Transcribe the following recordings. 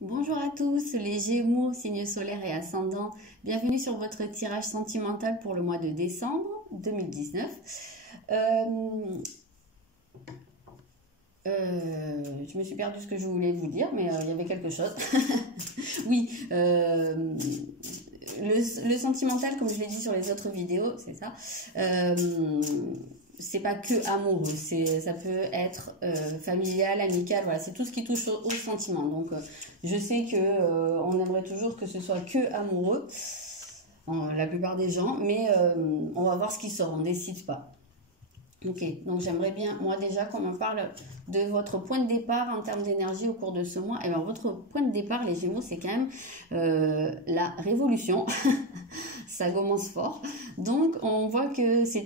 Bonjour à tous, les Gémeaux, signe solaire et ascendant. Bienvenue sur votre tirage sentimental pour le mois de décembre 2019. Je me suis perdu ce que je voulais vous dire, mais il y avait quelque chose. Oui, le sentimental, comme je l'ai dit sur les autres vidéos, c'est ça. C'est pas que amoureux, ça peut être familial, amical, voilà, c'est tout ce qui touche au sentiment. Donc, je sais que on aimerait toujours que ce soit que amoureux, la plupart des gens, mais on va voir ce qui sort, on décide pas. Ok, donc j'aimerais bien, moi déjà, qu'on me parle de votre point de départ en termes d'énergie au cours de ce mois. Et bien, votre point de départ, les Gémeaux, c'est quand même la révolution. Ça commence fort. Donc, on voit que c'est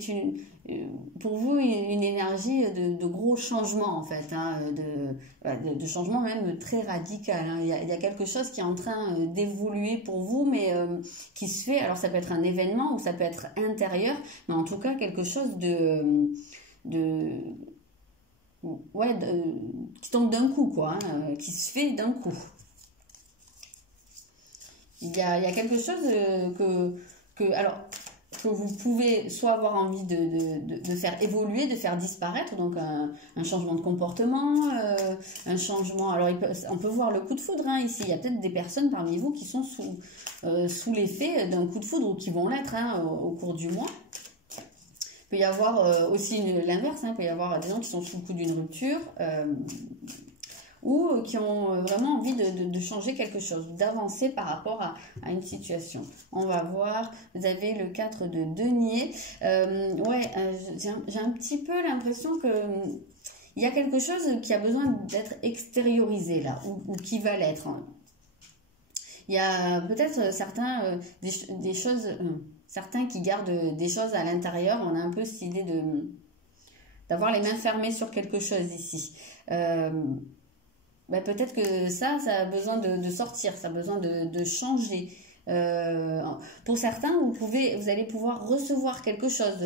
pour vous une énergie de gros changements, en fait, hein, de changements même très radical. Hein. Il y a quelque chose qui est en train d'évoluer pour vous, mais qui se fait. Alors, ça peut être un événement ou ça peut être intérieur, mais en tout cas, quelque chose qui tombe d'un coup, quoi, hein, qui se fait d'un coup. Il y a quelque chose alors, que vous pouvez soit avoir envie de faire évoluer, de faire disparaître, donc un changement de comportement, un changement. Alors, on peut voir le coup de foudre, hein, ici. Il y a peut-être des personnes parmi vous qui sont sous l'effet d'un coup de foudre ou qui vont l'être, hein, au cours du mois. Il peut y avoir aussi l'inverse, hein, il peut y avoir des gens qui sont sous le coup d'une rupture ou qui ont vraiment envie de changer quelque chose, d'avancer par rapport à une situation. On va voir, vous avez le 4 de denier. J'ai un petit peu l'impression que il y a quelque chose qui a besoin d'être extériorisé là, ou qui va l'être. Il y a peut-être des choses... certains qui gardent des choses à l'intérieur. On a un peu cette idée d'avoir les mains fermées sur quelque chose ici. Peut-être que ça a besoin de sortir, ça a besoin de changer. Pour certains, vous allez pouvoir recevoir quelque chose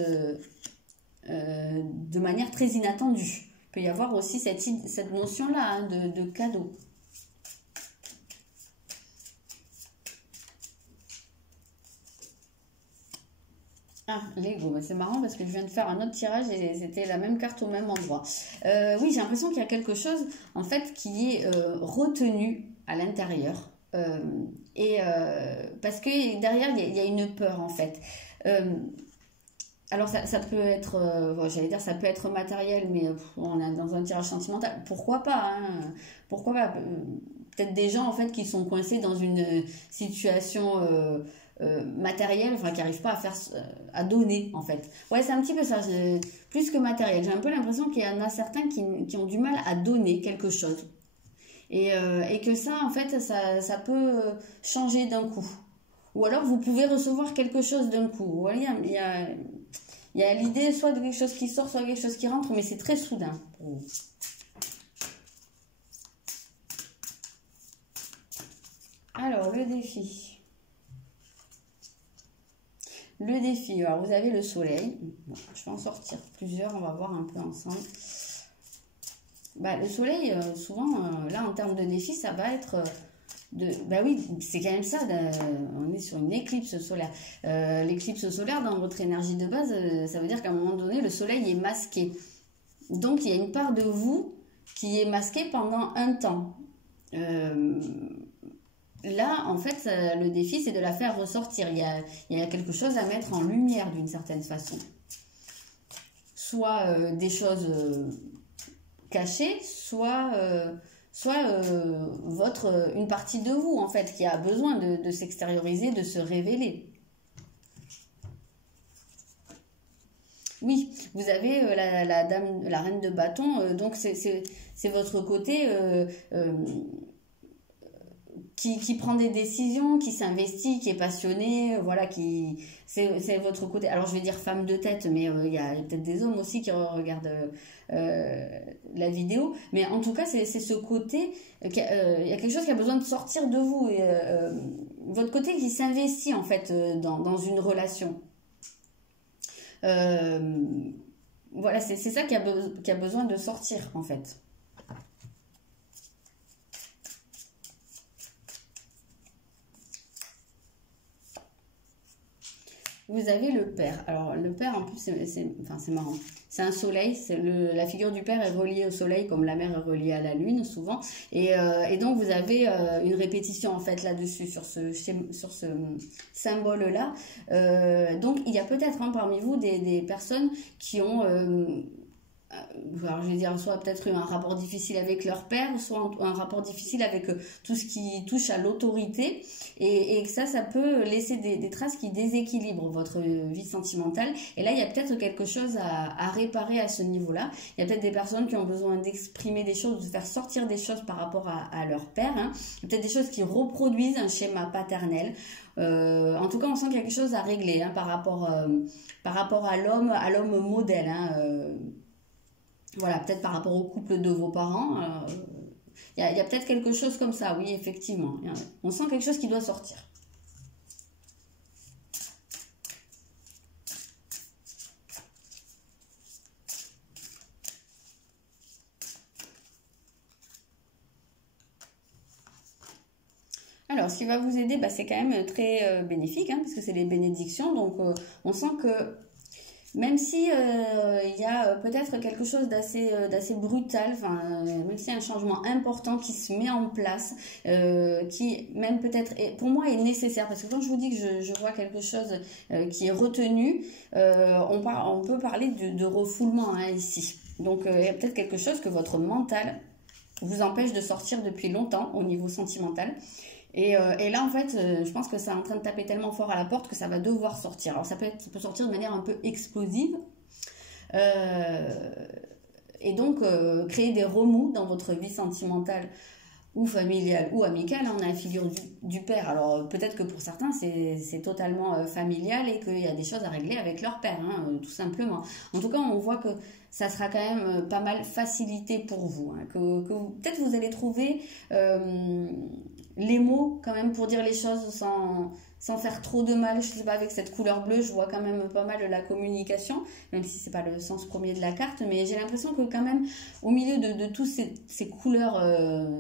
de manière très inattendue. Il peut y avoir aussi cette notion-là, hein, de cadeau. Ah, Lego, c'est marrant parce que je viens de faire un autre tirage et c'était la même carte au même endroit. Oui, j'ai l'impression qu'il y a quelque chose, en fait, qui est retenu à l'intérieur. Parce que derrière, il y a une peur, en fait. Alors, ça peut être, j'allais dire, ça peut être matériel, mais on est dans un tirage sentimental. Pourquoi pas, hein, pourquoi pas peut-être des gens, en fait, qui sont coincés dans une situation... matériel, enfin qui n'arrive pas à donner en fait. Ouais, c'est un petit peu ça, plus que matériel. J'ai un peu l'impression qu'il y en a certains qui ont du mal à donner quelque chose. Et que ça, en fait, ça peut changer d'un coup. Ou alors vous pouvez recevoir quelque chose d'un coup. Vous voyez, il y a l'idée soit de quelque chose qui sort, soit quelque chose qui rentre, mais c'est très soudain. Alors, le défi. Le défi, alors vous avez le soleil. Bon, je vais en sortir plusieurs, on va voir un peu ensemble. Le soleil, souvent, là, en termes de défi, ça va être oui, c'est quand même ça, on est sur une éclipse solaire. L'éclipse solaire, dans votre énergie de base, ça veut dire qu'à un moment donné, le soleil est masqué. Donc, il y a une part de vous qui est masquée pendant un temps. Là, en fait, le défi, c'est de la faire ressortir. Il y a quelque chose à mettre en lumière d'une certaine façon. Soit des choses cachées, soit une partie de vous, en fait, qui a besoin de s'extérioriser, de se révéler. Oui, vous avez la reine de bâton, donc c'est votre côté... qui prend des décisions, qui s'investit, qui est passionné, voilà, c'est votre côté. Alors je vais dire femme de tête, mais il y a peut-être des hommes aussi qui regardent la vidéo. Mais en tout cas, c'est ce côté, il y a quelque chose qui a besoin de sortir de vous. Et, votre côté qui s'investit en fait dans une relation. Voilà, c'est ça qui a besoin de sortir en fait. Vous avez le père. Alors, le père, en plus, enfin, c'est marrant. C'est un soleil. La figure du père est reliée au soleil, comme la mère est reliée à la lune, souvent. Et donc, vous avez une répétition, en fait, là-dessus, sur ce symbole-là. Donc, il y a peut-être parmi vous des personnes qui ont... alors je vais dire, soit peut-être eu un rapport difficile avec leur père, soit un rapport difficile avec tout ce qui touche à l'autorité, et que ça peut laisser des traces qui déséquilibrent votre vie sentimentale. Et là, il y a peut-être quelque chose à réparer à ce niveau-là. Il y a peut-être des personnes qui ont besoin d'exprimer des choses, de faire sortir des choses par rapport à leur père. Hein. Il y a peut-être des choses qui reproduisent un schéma paternel. En tout cas, on sent quelque chose à régler par rapport à l'homme modèle. Voilà, peut-être par rapport au couple de vos parents. Il y a peut-être quelque chose comme ça, oui, effectivement. On sent quelque chose qui doit sortir. Alors, ce qui va vous aider, c'est quand même très bénéfique, parce que c'est les bénédictions. Donc, on sent que même si il y a peut-être quelque chose d'assez brutal, même s'il y a un changement important qui se met en place, qui même peut-être, pour moi, est nécessaire, parce que quand je vous dis que je vois quelque chose qui est retenu, on peut parler de refoulement ici. Donc, il y a peut-être quelque chose que votre mental vous empêche de sortir depuis longtemps au niveau sentimental. Et là, en fait, je pense que c'est en train de taper tellement fort à la porte que ça va devoir sortir. Alors, ça peut sortir de manière un peu explosive. Et donc, créer des remous dans votre vie sentimentale ou familiale ou amicale. On a la figure du père. Alors, peut-être que pour certains, c'est totalement familial et qu'il y a des choses à régler avec leur père, tout simplement. En tout cas, on voit que ça sera quand même pas mal facilité pour vous. Que peut-être vous allez trouver... les mots quand même pour dire les choses sans faire trop de mal. Je sais pas, avec cette couleur bleue, je vois quand même pas mal la communication, même si c'est pas le sens premier de la carte, mais j'ai l'impression que quand même, au milieu de toutes ces couleurs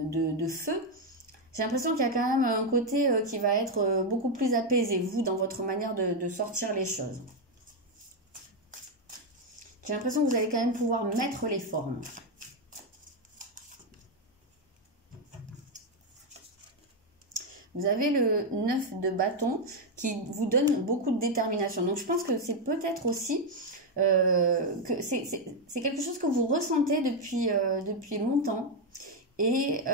de feu, j'ai l'impression qu'il y a quand même un côté qui va être beaucoup plus apaisé, vous, dans votre manière de sortir les choses. J'ai l'impression que vous allez quand même pouvoir mettre les formes. Vous avez le 9 de bâton qui vous donne beaucoup de détermination. Donc, je pense que c'est peut-être aussi que c'est quelque chose que vous ressentez depuis longtemps et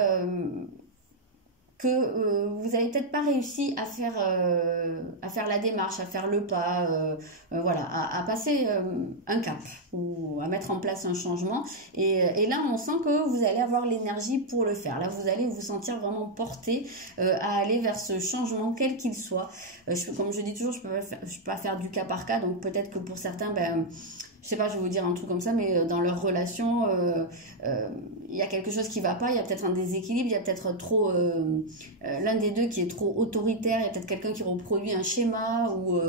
que vous n'avez peut-être pas réussi à faire la démarche, à faire le pas, voilà, à passer un cap ou à mettre en place un changement. Et là, on sent que vous allez avoir l'énergie pour le faire. Là, vous allez vous sentir vraiment porté à aller vers ce changement, quel qu'il soit. Comme je dis toujours, je peux pas faire du cas par cas, donc peut-être que pour certains, je sais pas, je vais vous dire un truc comme ça, mais dans leur relation, il y a quelque chose qui va pas, il y a peut-être un déséquilibre, il y a peut-être trop l'un des deux qui est trop autoritaire, il y a peut-être quelqu'un qui reproduit un schéma ou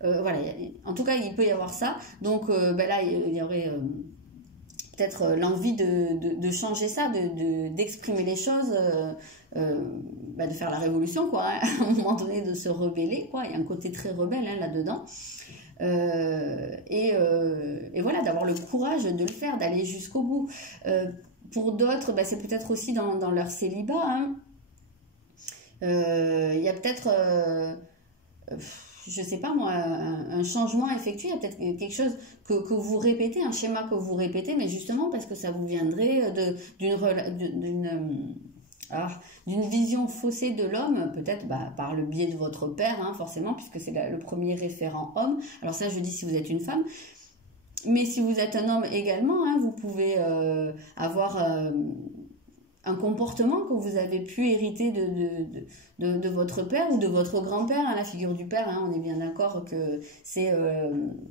voilà, en tout cas il peut y avoir ça. Donc là il y aurait peut-être l'envie de changer ça, d'exprimer les choses, de faire la révolution quoi, à un moment donné, de se rebeller quoi. Il y a un côté très rebelle là-dedans. Et voilà, d'avoir le courage de le faire, d'aller jusqu'au bout. Pour d'autres, c'est peut-être aussi dans leur célibat. Il y a peut-être, je sais pas moi, un changement effectué. Il y a peut-être quelque chose que vous répétez, un schéma que vous répétez, mais justement parce que ça vous viendrait d'une vision faussée de l'homme, peut-être par le biais de votre père, forcément, puisque c'est le premier référent homme. Alors ça, je dis si vous êtes une femme. Mais si vous êtes un homme également, vous pouvez avoir un comportement que vous avez pu hériter de votre père ou de votre grand-père. La figure du père, on est bien d'accord que c'est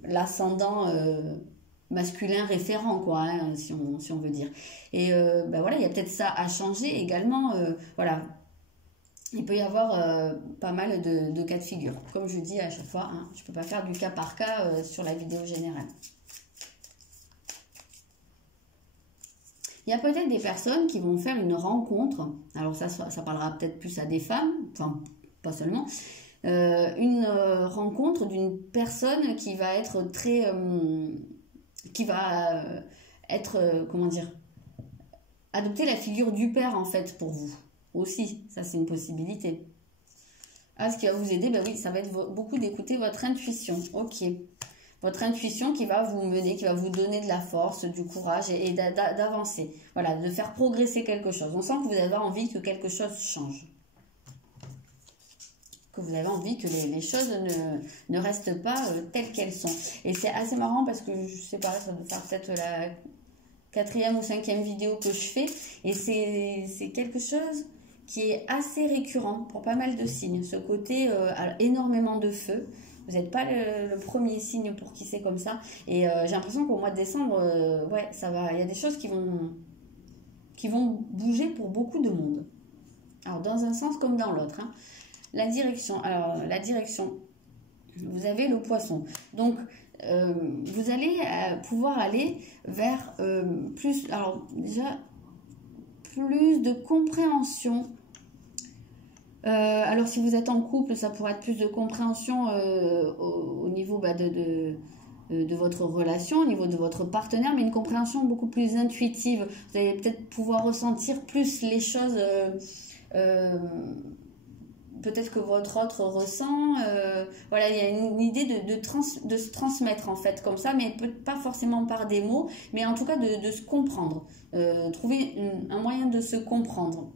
l'ascendant masculin référent, quoi, si on veut dire. Et voilà, il y a peut-être ça à changer également. Voilà, il peut y avoir pas mal de cas de figure. Comme je dis à chaque fois, je ne peux pas faire du cas par cas sur la vidéo générale. Il y a peut-être des personnes qui vont faire une rencontre. Alors ça parlera peut-être plus à des femmes, enfin pas seulement, une rencontre d'une personne qui va être très... qui va être, comment dire, adopter la figure du père en fait pour vous. Aussi, ça c'est une possibilité. Ah, ce qui va vous aider, ben oui, ça va être beaucoup d'écouter votre intuition. Ok. Votre intuition qui va vous mener, qui va vous donner de la force, du courage et d'avancer. Voilà, de faire progresser quelque chose. On sent que vous avez envie que quelque chose change. Que vous avez envie que les choses ne restent pas telles qu'elles sont. Et c'est assez marrant parce que, je sais pas, ça doit faire peut-être la 4e ou 5e vidéo que je fais. Et c'est quelque chose qui est assez récurrent pour pas mal de signes. Ce côté énormément de feu. Vous n'êtes pas le premier signe pour qui c'est comme ça. Et j'ai l'impression qu'au mois de décembre, ouais, ça va. Il y a des choses qui vont bouger pour beaucoup de monde. Alors, dans un sens comme dans l'autre. Hein. La direction. Alors, la direction, vous avez le poisson. Donc, vous allez pouvoir aller vers plus... Alors, déjà, plus de compréhension. Alors, si vous êtes en couple, ça pourrait être plus de compréhension au niveau de votre relation, au niveau de votre partenaire, mais une compréhension beaucoup plus intuitive. Vous allez peut-être pouvoir ressentir plus les choses... peut-être que votre autre ressent. Voilà, il y a une idée de se transmettre en fait comme ça, mais pas forcément par des mots, mais en tout cas de se comprendre. Trouver un moyen de se comprendre.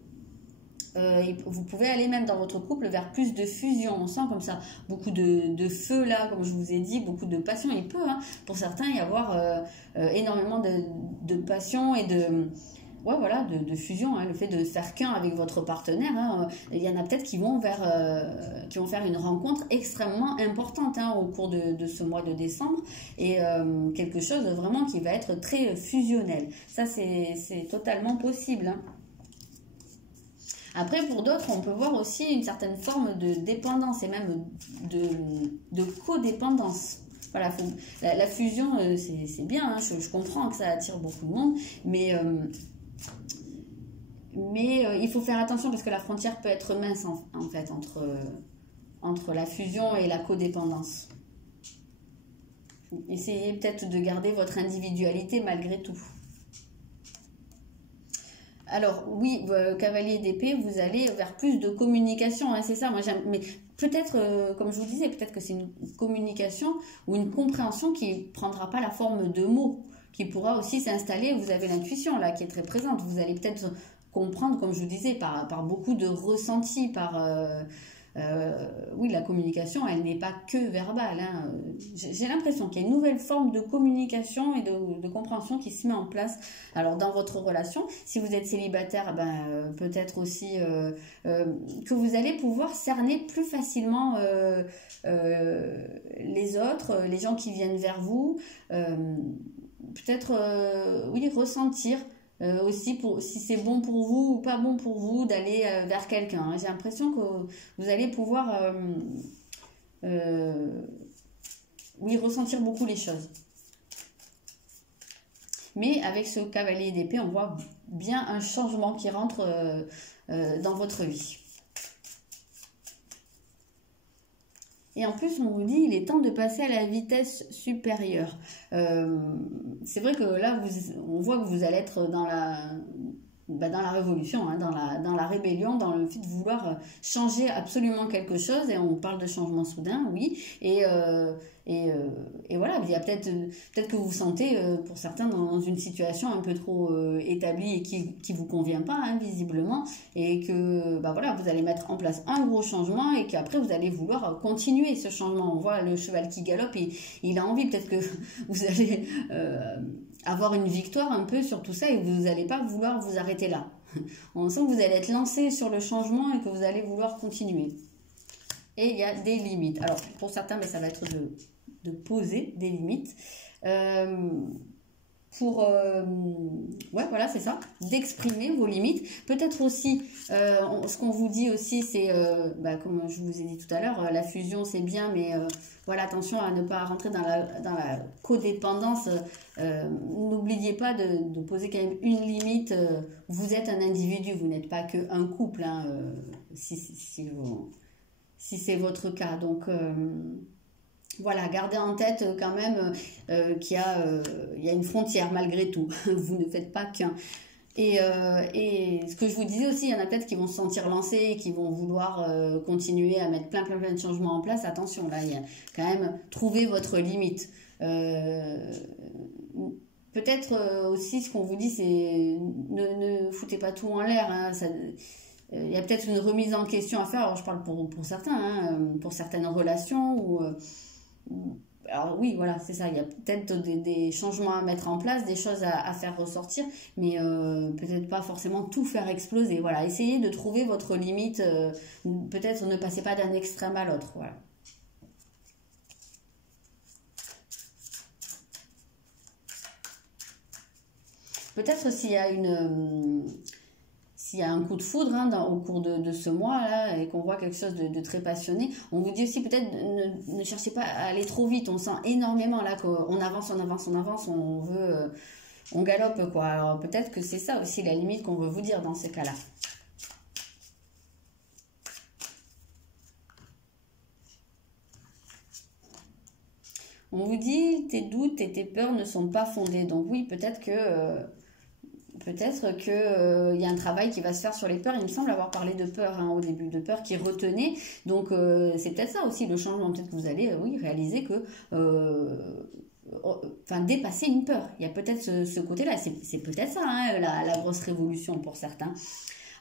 Vous pouvez aller même dans votre couple vers plus de fusion. On sent comme ça beaucoup de feu là, comme je vous ai dit, beaucoup de passion. Il peut, hein, pour certains, y avoir énormément de passion et de... Ouais, voilà, de fusion, hein, le fait de faire qu'un avec votre partenaire. Hein, il y en a peut-être qui vont faire une rencontre extrêmement importante hein, au cours de ce mois de décembre et quelque chose vraiment qui va être très fusionnel. Ça, c'est totalement possible. Hein. Après, pour d'autres, on peut voir aussi une certaine forme de dépendance et même de codépendance. Voilà, la fusion, c'est bien, hein, je comprends que ça attire beaucoup de monde, mais il faut faire attention parce que la frontière peut être mince en fait entre la fusion et la codépendance. Essayez peut-être de garder votre individualité malgré tout. Alors oui, cavalier d'épée, vous allez vers plus de communication, hein, c'est ça. Moi j'aime, mais peut-être, comme je vous disais, peut-être que c'est une communication ou une compréhension qui ne prendra pas la forme de mots, qui pourra aussi s'installer. Vous avez l'intuition là qui est très présente. Vous allez peut-être comprendre, comme je vous disais, par beaucoup de ressentis, oui, la communication, elle n'est pas que verbale. Hein. J'ai l'impression qu'il y a une nouvelle forme de communication et de compréhension qui se met en place. Alors, dans votre relation, si vous êtes célibataire, peut-être aussi que vous allez pouvoir cerner plus facilement les autres, les gens qui viennent vers vous. Peut-être, oui, ressentir. Aussi si c'est bon pour vous ou pas bon pour vous d'aller vers quelqu'un. Hein. J'ai l'impression que vous allez pouvoir oui, ressentir beaucoup les choses. Mais avec ce cavalier d'épée, on voit bien un changement qui rentre dans votre vie. Et en plus, on vous dit, il est temps de passer à la vitesse supérieure. C'est vrai que là, on voit que vous allez être dans la révolution, hein, dans la rébellion, dans le fait de vouloir changer absolument quelque chose. Et on parle de changement soudain, oui. Et voilà, il y a peut-être que vous vous sentez, pour certains, dans une situation un peu trop établie et qui vous convient pas, hein, visiblement, et que voilà, vous allez mettre en place un gros changement et qu'après vous allez vouloir continuer ce changement. On voit le cheval qui galope et il a envie, peut-être que vous allez avoir une victoire un peu sur tout ça et vous n'allez pas vouloir vous arrêter là. On sent que vous allez être lancé sur le changement et que vous allez vouloir continuer. Et il y a des limites. Alors, pour certains, ça va être de poser des limites. Ouais, voilà, c'est ça. D'exprimer vos limites. Peut-être aussi, ce qu'on vous dit aussi, c'est, comme je vous ai dit tout à l'heure, la fusion, c'est bien, mais voilà, attention à ne pas rentrer dans la codépendance. N'oubliez pas de poser quand même une limite. Vous êtes un individu, vous n'êtes pas qu'un couple. Hein, si vous... si c'est votre cas. Donc voilà, gardez en tête quand même qu'il y a une frontière malgré tout. Vous ne faites pas qu'un. Et ce que je vous disais aussi, il y en a peut-être qui vont se sentir lancés et qui vont vouloir continuer à mettre plein de changements en place. Attention, là, il y a quand même trouver votre limite. Peut-être aussi ce qu'on vous dit, c'est ne foutez pas tout en l'air. Hein, il y a peut-être une remise en question à faire. Alors, je parle pour certains, hein, pour certaines relations ou alors oui, voilà, c'est ça. Il y a peut-être des changements à mettre en place, des choses à faire ressortir, mais peut-être pas forcément tout faire exploser. Voilà, essayez de trouver votre limite. Peut-être ne passez pas d'un extrême à l'autre. Voilà. Peut-être s'il y a s'il y a un coup de foudre hein, au cours de ce mois-là et qu'on voit quelque chose de très passionné, on vous dit aussi peut-être ne cherchez pas à aller trop vite. On sent énormément là qu'on avance, on veut, on galope quoi. Alors peut-être que c'est ça aussi la limite qu'on veut vous dire dans ces cas-là. On vous dit tes doutes et tes peurs ne sont pas fondés. Donc oui, peut-être que il y a un travail qui va se faire sur les peurs. Il me semble avoir parlé de peur hein, au début, de peur qui retenait. Donc c'est peut-être ça aussi le changement. Peut-être que vous allez oui, réaliser que dépasser une peur. Il y a peut-être ce côté-là. C'est peut-être ça hein, la grosse révolution pour certains.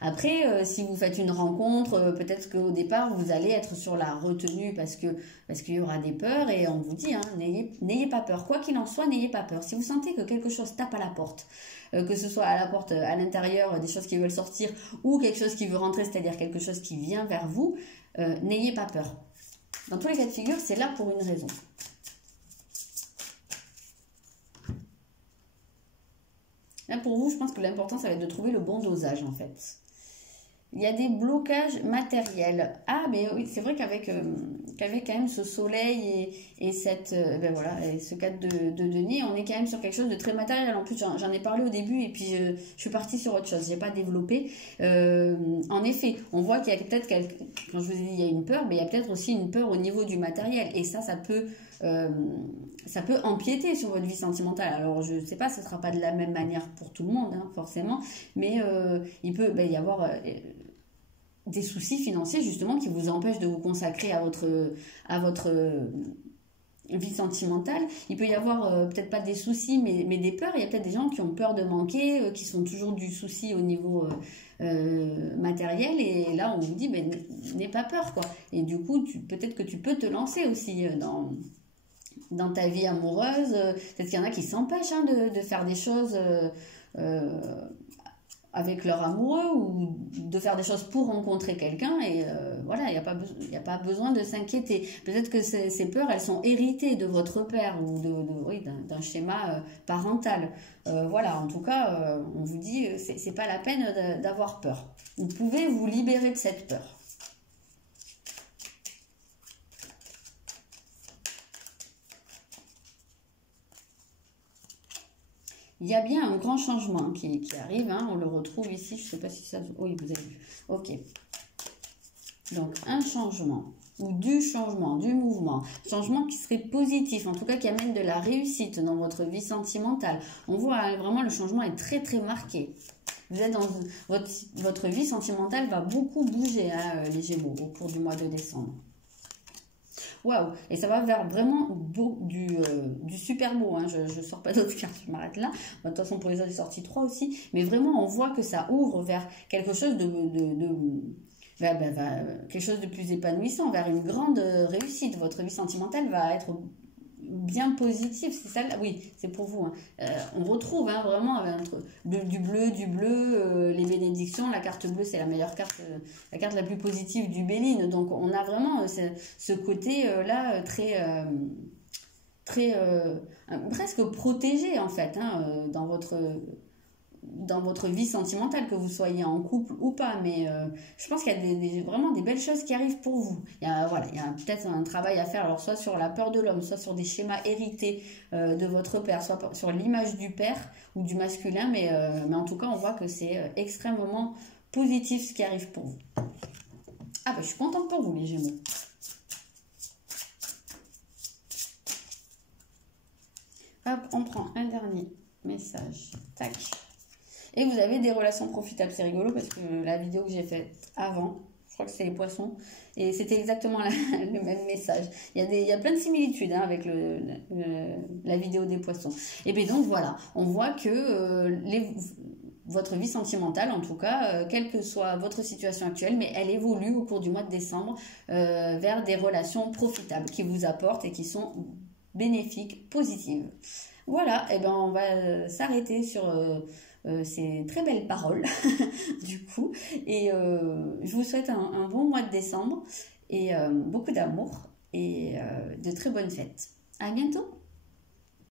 Après, si vous faites une rencontre, peut-être qu'au départ, vous allez être sur la retenue parce qu'il y aura des peurs et on vous dit, hein, n'ayez pas peur. Quoi qu'il en soit, n'ayez pas peur. Si vous sentez que quelque chose tape à la porte, que ce soit à la porte, à l'intérieur, des choses qui veulent sortir ou quelque chose qui veut rentrer, c'est-à-dire quelque chose qui vient vers vous, n'ayez pas peur. Dans tous les cas de figure, c'est là pour une raison. Là, pour vous, je pense que l'important, ça va être de trouver le bon dosage, en fait. Il y a des blocages matériels. Ah, mais oui, c'est vrai qu'avec quand même ce soleil et cette, voilà, et ce cadre de denier, on est quand même sur quelque chose de très matériel. En plus, j'en ai parlé au début et puis je suis partie sur autre chose. J'ai pas développé. En effet, on voit qu'il y a peut-être, quand je vous ai dit il y a une peur, mais il y a peut-être aussi une peur au niveau du matériel. Et ça peut empiéter sur votre vie sentimentale. Alors, je ne sais pas, ce ne sera pas de la même manière pour tout le monde, hein, forcément, mais il peut y avoir des soucis financiers, justement, qui vous empêchent de vous consacrer à votre vie sentimentale. Il peut y avoir peut-être pas des soucis, mais des peurs. Il y a peut-être des gens qui ont peur de manquer, qui sont toujours du souci au niveau matériel. Et là, on vous dit, n'aie pas peur, quoi. Et du coup, peut-être que tu peux te lancer aussi dans ta vie amoureuse. Peut-être qu'il y en a qui s'empêchent hein, de faire des choses avec leur amoureux ou de faire des choses pour rencontrer quelqu'un et voilà, il n'y a pas besoin de s'inquiéter. Peut-être que ces peurs, elles sont héritées de votre père ou d'un schéma parental. Voilà, en tout cas, on vous dit, c'est pas la peine d'avoir peur. Vous pouvez vous libérer de cette peur. Il y a bien un grand changement qui arrive, hein, on le retrouve ici, je ne sais pas si ça... Oui, vous avez vu. Ok. Donc, un changement, ou du changement, du mouvement. Changement qui serait positif, en tout cas qui amène de la réussite dans votre vie sentimentale. On voit hein, vraiment le changement est très très marqué. Vous êtes dans... Votre vie sentimentale va beaucoup bouger, hein, les Gémeaux, au cours du mois de décembre. Waouh! Et ça va vers vraiment du super beau. Hein. Je ne sors pas d'autres cartes, je m'arrête là. De toute façon, pour les autres, j'ai sorti 3 aussi. Mais vraiment, on voit que ça ouvre vers quelque chose quelque chose de plus épanouissant, vers une grande réussite. Votre vie sentimentale va être bien positive. C'est ça, oui, c'est pour vous. Hein. On retrouve hein, vraiment du bleu, les bénédictions. La carte bleue, c'est la meilleure carte, la carte la plus positive du Béline. Donc, on a vraiment ce côté-là très presque protégé, en fait, hein, dans votre vie sentimentale, que vous soyez en couple ou pas, mais je pense qu'il y a vraiment des belles choses qui arrivent pour vous. Il y a peut-être un travail à faire, alors soit sur la peur de l'homme, soit sur des schémas hérités de votre père, soit sur l'image du père ou du masculin, mais en tout cas, on voit que c'est extrêmement positif ce qui arrive pour vous. Ah bah je suis contente pour vous les Gémeaux. Hop, on prend un dernier message. Tac. Et vous avez des relations profitables. C'est rigolo parce que la vidéo que j'ai faite avant, je crois que c'est les poissons, et c'était exactement le même message. Il y a plein de similitudes hein, avec la vidéo des poissons. Et bien donc voilà, on voit que votre vie sentimentale, en tout cas, quelle que soit votre situation actuelle, mais elle évolue au cours du mois de décembre vers des relations profitables qui vous apportent et qui sont bénéfiques, positives. Voilà, et ben on va s'arrêter sur ces très belles paroles du coup. Et je vous souhaite un bon mois de décembre et beaucoup d'amour et de très bonnes fêtes. À bientôt!